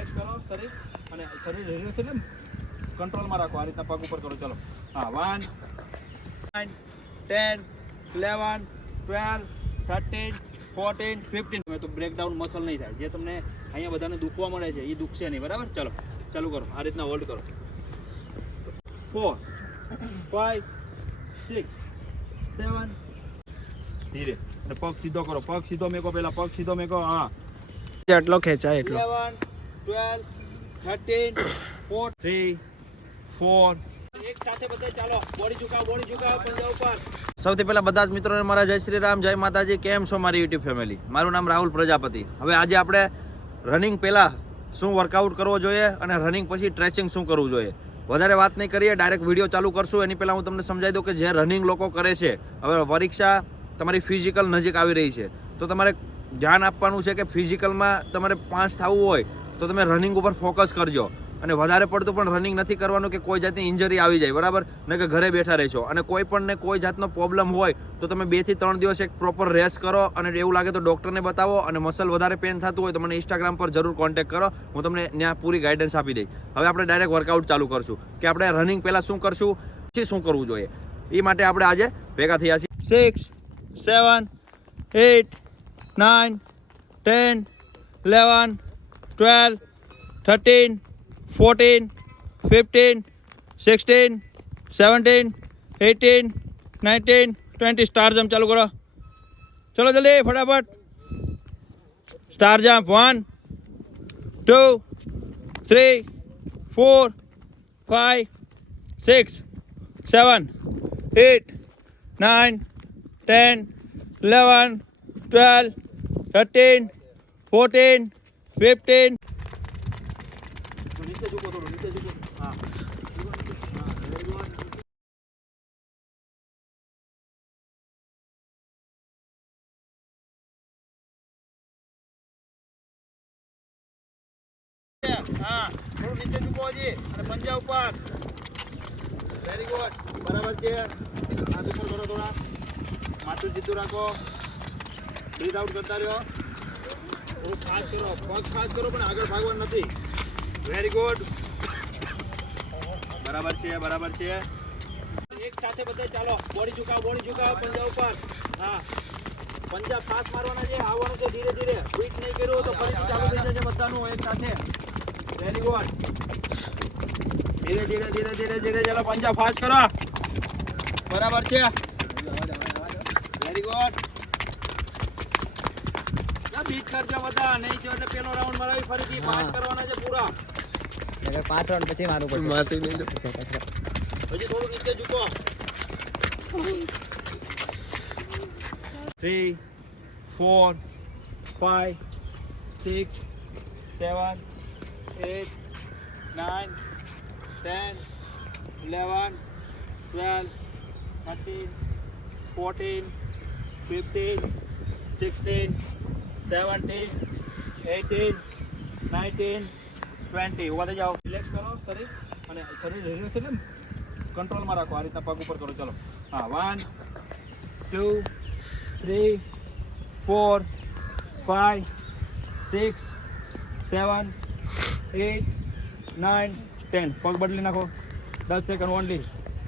Relax કરો શરીર અને શરીર રિલેક્સ એટલે કંટ્રોલમાં રાખો. આ રીતના પગ ઉપર કરો. ચલો હા 1 9 10 11 12 13 14 15 તો બ્રેકડાઉન મસલ નહીં થાય. જે તમને અહીંયા બધાને દુખવા મળે છે એ દુખશે નહીં. બરાબર. ચલો ચાલુ કરો. આ રીતના હોલ્ડ કરો. 4 5 6 7 ધીરે અને પગ સીધો કરો. પગ સીધો મેકો. પહેલા પગ સીધો મેકો. હા એટલો ખેંચાય એટલો. 11 12 13 14 4 એક સાથે બધા ચાલો. બોડી ઝુકાવ પંજા ઉપર. સૌથી પહેલા બધા જ મિત્રોને મારા જય શ્રી રામ, જય માતાજી. કેમ છો મારી યુટ્યુબ ફેમિલી? મારું નામ રાહુલ પ્રજાપતિ. હવે આજે આપણે રનિંગ પહેલાં શું વર્કઆઉટ કરવો જોઈએ અને રનિંગ પછી સ્ટ્રેચિંગ શું કરવું જોઈએ, વધારે વાત નહીં કરીએ, ડાયરેક્ટ વિડીયો ચાલુ કરશું. એની પહેલાં હું તમને સમજાવી દઉં કે જે રનિંગ લોકો કરે છે, હવે પરીક્ષા તમારી ફિઝિકલ નજીક આવી રહી છે તો તમારે ધ્યાન આપવાનું છે કે ફિઝિકલમાં તમારે પાસ થવું હોય તો તમે રનિંગ ઉપર ફોકસ કરજો. અને વધારે પડતું પણ રનિંગ નથી કરવાનું કે કોઈ જાતની ઇન્જરી આવી જાય. બરાબર ને કે ઘરે બેઠા રહેશો. અને કોઈ પણ ને કોઈ જાતનો પ્રોબ્લેમ હોય તો તમે 2 થી 3 દિવસ એક પ્રોપર રેસ્ટ કરો. અને એવું લાગે તો ડૉક્ટરને બતાવો. અને મસલ વધારે પેન થતું હોય તો મને ઇન્સ્ટાગ્રામ પર જરૂર કોન્ટેક્ટ કરો. હું તમને ત્યાં પૂરી ગાઈડન્સ આપી દઈશ. હવે આપણે ડાયરેક્ટ વર્કઆઉટ ચાલુ કરશું કે આપણે રનિંગ પહેલાં શું કરશું, પછી શું કરવું જોઈએ. એ માટે આપણે આજે ભેગા થયા છીએ. 6 7 8 9 10 11 12 13 14 15 16 17 18 19 20 સ્ટાર જમ્પ ચાલુ કરો. ચલો જલ્દી ફટાફટ. Star jump 1 2 3 4 5 6 7 8 9 10 11 12 13 14 15. નીચે ઝૂકો, થોડું નીચે ઝૂકો. હા વેરી ગુડ. હા થોડું નીચે ઝૂકો હજી અને પંજા ઉપર. Very good. બરાબર છે. હાથ ઉપર કરો. થોડા માથું સીધું રાખો. બ્રીથ આઉટ કરતા રહ્યો. થોડું ખાસ કરો. પગ ખાસ કરો પણ આગળ ભાગવાનું નથી. Very good. બરાબર છે. એક સાથે બધા ચાલો. બોડી ઝુકાવ પંજા ઉપર. હા પંજા ફાસ્ટ મારવાના છે. આવવાનું છે ધીરે ધીરે. ક્વિક નહીં કર્યું તો ફરીથી ચાલુ થઈ જશે બધાનું એક સાથે. Very good. ધીરે ચાલો. પંજા ફાસ્ટ કરો. બરાબર છે. Very good. બીટ કરજો બધા. નહીં જો એટલે પેલો રાઉન્ડ મારાવી ફરીથી 5 કરવાના છે પૂરા. એટલે 5 રાઉન્ડ પછી મારું પડશે. માસી નહીં. હજી થોડું નીચે ઝૂકો. 3 4 5 6 7 8 9 10 11 12 13 14 15 16 17 18 19 20. ઉભા થઈ જાઓ. રિલેક્સ કરો શરીર અને શરીર રિલેક્સ એટલે કંટ્રોલમાં રાખો. આ રીતના પગ ઉપર કરો. ચલો હા 1 2 3 4 5 6 7 8 9 10. પગ બદલી નાખો. 10 સેકન્ડ ઓનલી.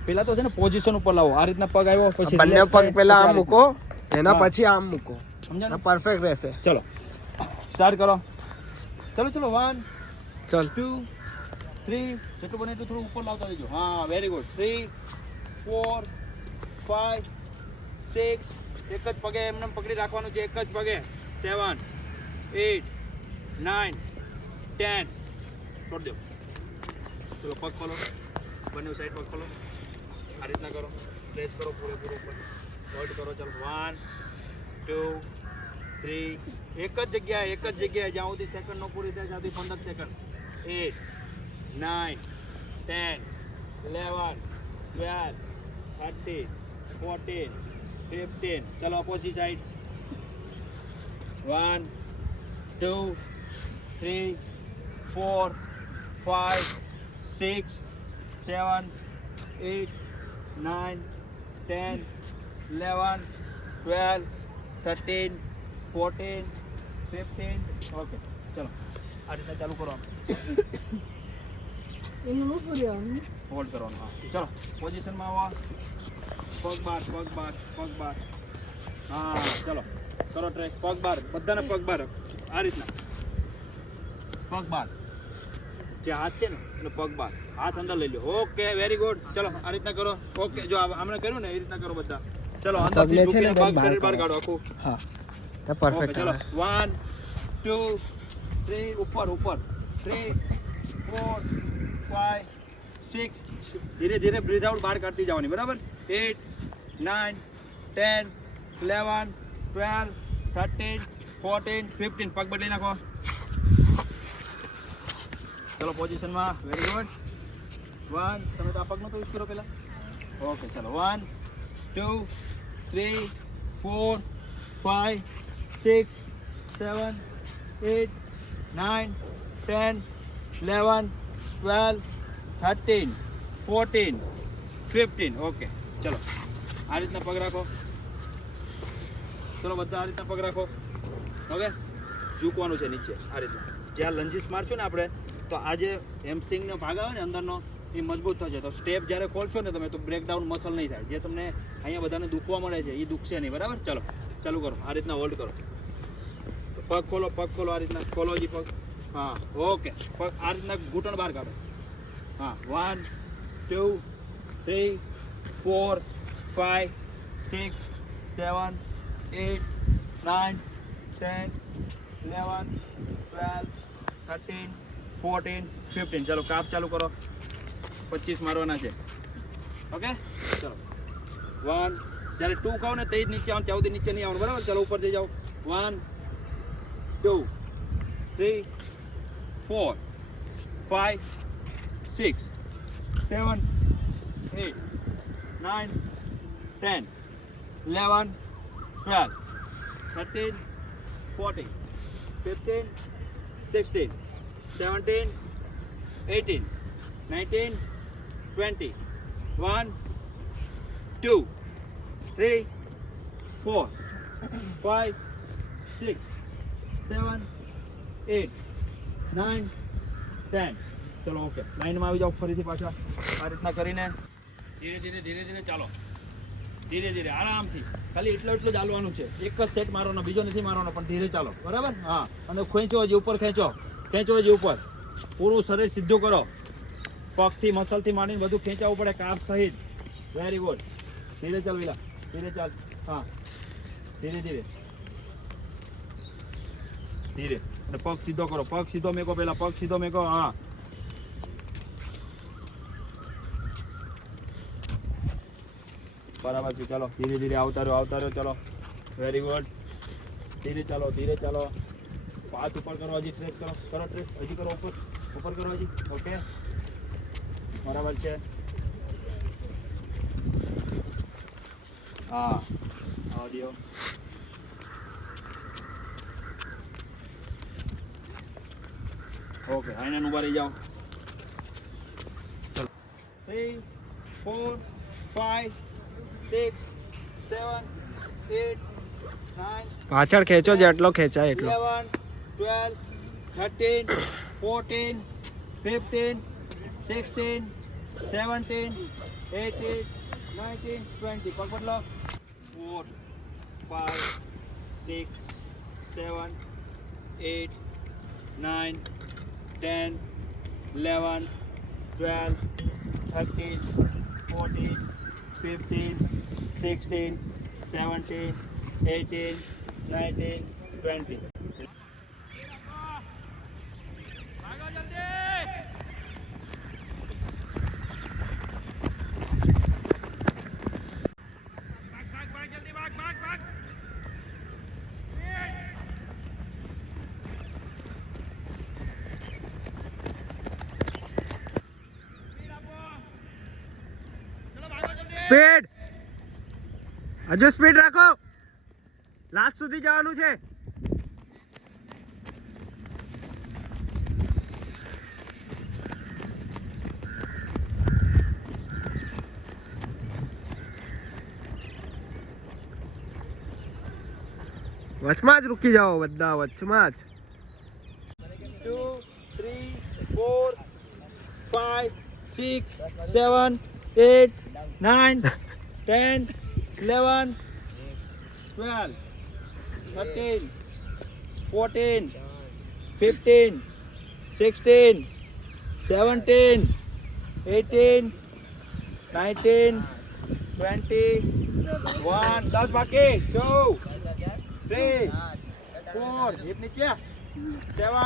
પેલા તો છે ને પોઝિશન ઉપર લાવો. આ રીતના પગ આવ્યો પછી બંને પગ પહેલા આમ મૂકો, એના પછી આમ મૂકો. સમજાય? પરફેક્ટ રહેશે. ચલો સ્ટાર્ટ કરો. ચલો 1 ચલ 2 3 જેટલું બને એટલું થોડું ઉપર લાવતા જજો. હા વેરી ગુડ. 3 4 5 6 એક જ પગે એમને પકડી રાખવાનું છે. એક જ પગે. 7 8 9 10. છોડ દો. ચલો પગ ખોલો. બંને સાઈડ પગ ખોલો. આ રીતના કરો. સ્ટ્રેચ કરો પૂરેપૂરો ઉપર. હોલ્ડ કરો. ચલો 1 2 3. એક જ જગ્યાએ જ્યાં સુધી સેકન્ડ નો પૂરી થાય ત્યાં સુધી 15 સેકન્ડ. 8 9 10 11 12 13 14 15. ચલો ઓપોઝિટ સાઈડ. 1 2 3 4 5 6 7 8 9 10 11 12 13 14 15. ઓકે ચલો આ રીતના ચાલુ કરો એનું નું પૂર્યું હોલ્ડ કરવાનું હા ચલો પોઝિશનમાં આવો પગ બાર પગ બાર પગ બાર હા ચલો કરો ટ્રેક પગ બાર બધાને પગ બાર આ રીતના પગ બાર જે હાથ છે ને એટલે પગ બાર હાથ અંદર લઈ લો ઓકે વેરી ગુડ ચલો આ રીતના કરો ઓકે જો આમને કર્યું ને એ રીતના કરો બધા ચલો અંદરથી ઝૂકીને પગ શરીર બહાર કાઢો આખું હા તો ઓકે ચલો 1 2 3 ઉપર ઉપર 3 4 5 6 ધીરે ધીરે બ્રીથ આઉટ બહાર કાઢતી જવાની બરાબર 8 9 10 11 12 13 14 15 પગ બદલી નાખો ચલો પોઝિશનમાં વેરી ગુડ 1 તમે તો આ પગનો તો યુઝ કરો પહેલા ઓકે ચલો 1 2 3 4 5 6 7 8 9 10 11 12 13 14 15 ઓકે ચલો આ રીતના પગ રાખો ચલો બધા આ રીતના પગ રાખો ઓકે ઝૂકવાનું છે નીચે આ રીતના જ્યાં લંજીસ મારશું ને આપણે તો આ જે હેમસ્ટ્રિંગનો ભાગ આવે ને અંદરનો એ મજબૂત થશે તો સ્ટેપ જ્યારે ખોલશો ને તમે તો બ્રેકડાઉન મસલ નહીં થાય જે તમને અહીંયા બધાને દુખવા મળે છે એ દુખશે નહીં બરાબર ચલો ચાલુ કરો આ રીતના હોલ્ડ કરો પગ ખોલો આ રીતના ખોલો જી પગ હા ઓકે પગ આ રીતના ઘૂંટણ બહાર કાઢો હા 1 2 3 4 5 6 7 8 9 10 11 12 13 14 15 ચલો કાપ ચાલુ કરો 25 મારવાના છે ઓકે ચલો 1 જ્યારે 2 કહો ને તે જ નીચે આવવાનું ત્યાં સુધી નીચે નહીં આવવાનું બરાબર ચલો ઉપર જઈ જાઓ 1 2 3 4 5 6 7 8 9 10 11 12 13 14 15 16 17 18 19 20 1 2 3 4 5 6 7 8 9 10 ચલો ઓકે લાઈનમાં આવી જાઓ ફરીથી પાછા આ રીતના કરીને ધીરે ધીરે ચાલો ધીરે ધીરે આરામથી ખાલી એટલું જ હાલવાનું છે એક જ સેટ મારવાનો બીજો નથી મારવાનો પણ ધીરે ચાલો બરાબર હા અને ખેંચો હજી ઉપર ખેંચો હજી ઉપર પૂરું શરીર સીધું કરો પગથી મસલથી માંડીને બધું ખેંચાવવું પડે કાપ સહિત વેરી ગુડ ધીરે ચાલ વિલા ધીરે ચાલ હા ધીરે અને પગ સીધો કરો પગ સીધો મેકો પહેલા પગ સીધો મેકો હા બરાબર છે ચાલો ધીરે આવતા રહ્યો ચાલો વેરી ગુડ ધીરે ચાલો હાથ ઉપર કરો હજી ટ્રેસ કરો ટ્રેસ હજી કરો ઉપર કરો હજી ઓકે બરાબર છે હા ઓડિયો ઓકે આઈને ઉભા રહી જાઓ ચલો 3 4 5 6 7 8 9 પાછળ ખેંચો જેટલો ખેંચાય એટલો 11 12 13 14 15 16 17 18 19 20 પગ બદલો 4 5 6 7 8 9 10 11 12 13 14 15 16 17 18 19 20 સ્પીડ હજુ સ્પીડ રાખો લાસ્ટ સુધી જવાનું છે વચમાં જ રૂકી જાઓ બધા વચમાં જ 2 3 4 5 6 7 8 9 10 11 12 13 14 15 16 17 18 19 20 1 10 બાકી 2 3 4 હિપ નીચે 7